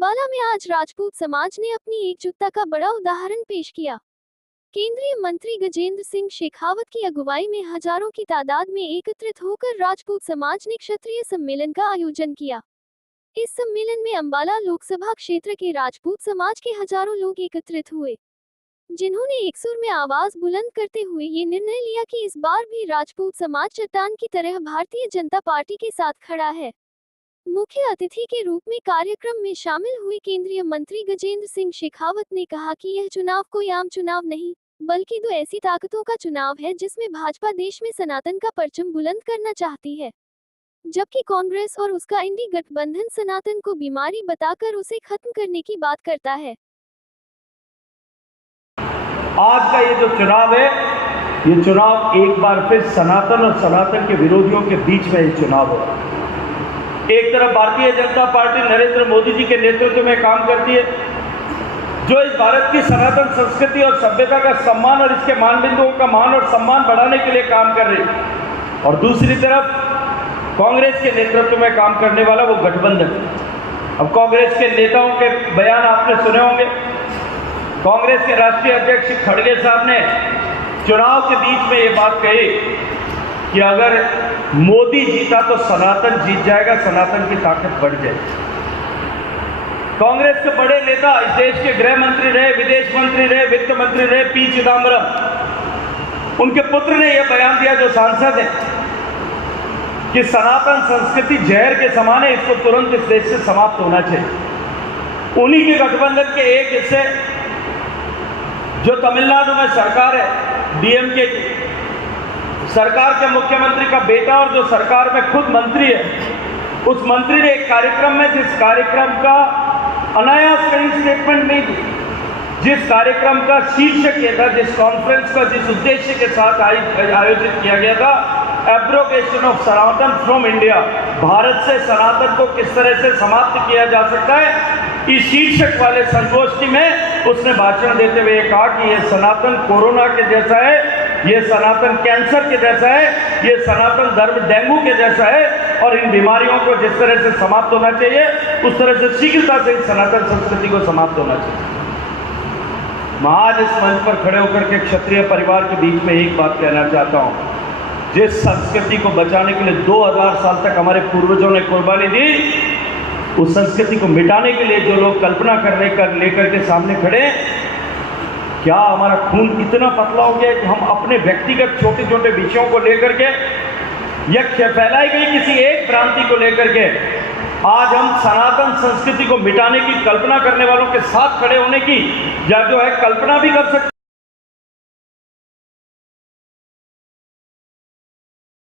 अंबाला में आज राजपूत समाज ने अपनी एकजुटता का बड़ा उदाहरण पेश किया। केंद्रीय मंत्री गजेंद्र सिंह शेखावत की अगुवाई में हजारों की तादाद में एकत्रित होकर राजपूत समाज ने क्षत्रिय सम्मेलन का आयोजन किया। इस सम्मेलन में अंबाला लोकसभा क्षेत्र के राजपूत समाज के हजारों लोग एकत्रित हुए, जिन्होंने एक सुर में आवाज बुलंद करते हुए ये निर्णय लिया कि इस बार भी राजपूत समाज चट्टान की तरह भारतीय जनता पार्टी के साथ खड़ा है। मुख्य अतिथि के रूप में कार्यक्रम में शामिल हुए केंद्रीय मंत्री गजेंद्र सिंह शेखावत ने कहा कि यह चुनाव कोई आम चुनाव नहीं, बल्कि दो ऐसी ताकतों का चुनाव है जिसमें भाजपा देश में सनातन का परचम बुलंद करना चाहती है, जबकि कांग्रेस और उसका इंडी गठबंधन सनातन को बीमारी बताकर उसे खत्म करने की बात करता है। आज का ये जो चुनाव है, ये चुनाव एक बार फिर सनातन और सनातन के विरोधियों के बीच में ये चुनाव है। एक तरफ भारतीय जनता पार्टी नरेंद्र मोदी जी के नेतृत्व में काम करती है, जो इस भारत की सनातन संस्कृति और सभ्यता का सम्मान और इसके मानबिंदुओं का मान और सम्मान बढ़ाने के लिए काम कर रही है, और दूसरी तरफ कांग्रेस के नेतृत्व में काम करने वाला वो गठबंधन। अब कांग्रेस के नेताओं के बयान आपने सुने होंगे। कांग्रेस के राष्ट्रीय अध्यक्ष खड़गे साहब ने चुनाव के बीच में ये बात कही कि अगर मोदी जीता तो सनातन जीत जाएगा, सनातन की ताकत बढ़ जाएगी। कांग्रेस के बड़े नेता, इस देश के गृह मंत्री रहे, विदेश मंत्री रहे, वित्त मंत्री रहे, पी चिदंबरम, उनके पुत्र ने यह बयान दिया, जो सांसद है, कि सनातन संस्कृति जहर के समान है, इसको तुरंत इस देश से समाप्त होना चाहिए। उन्हीं के गठबंधन के एक हिस्से, जो तमिलनाडु में सरकार है, डीएमके की सरकार के मुख्यमंत्री का बेटा और जो सरकार में खुद मंत्री है, उस मंत्री ने एक कार्यक्रम में, जिस कार्यक्रम का अनायास कहीं स्टेटमेंट नहीं दी, जिस कार्यक्रम का शीर्षक ये था, जिस कॉन्फ्रेंस का जिस उद्देश्य के साथ आयोजित किया गया था, abrogation of Sanatan from India, Bharat से सनातन को किस तरह से समाप्त किया जा सकता है, इस शीर्षक वाले संगोष्ठी में उसने भाषण देते हुए कहा कि यह सनातन कोरोना के जैसा है, ये सनातन कैंसर के जैसा है, ये सनातन धर्म डेंगू के जैसा है, और इन बीमारियों को जिस तरह से समाप्त होना चाहिए, उस तरह से शीघ्रता से सनातन संस्कृति को समाप्त होना चाहिए। मैं आज इस मंच पर खड़े होकर के क्षत्रिय परिवार के बीच में एक बात कहना चाहता हूँ। जिस संस्कृति को बचाने के लिए 2000 साल तक हमारे पूर्वजों ने कुर्बानी दी, उस संस्कृति को मिटाने के लिए जो लोग कल्पना लेकर के सामने खड़े, क्या हमारा खून इतना पतला हो गया कि हम अपने व्यक्तिगत छोटे छोटे विषयों को लेकर के या फैलाई गई किसी एक भ्रांति को लेकर के आज हम सनातन संस्कृति को मिटाने की कल्पना करने वालों के साथ खड़े होने की, या जो है कल्पना भी कर सकते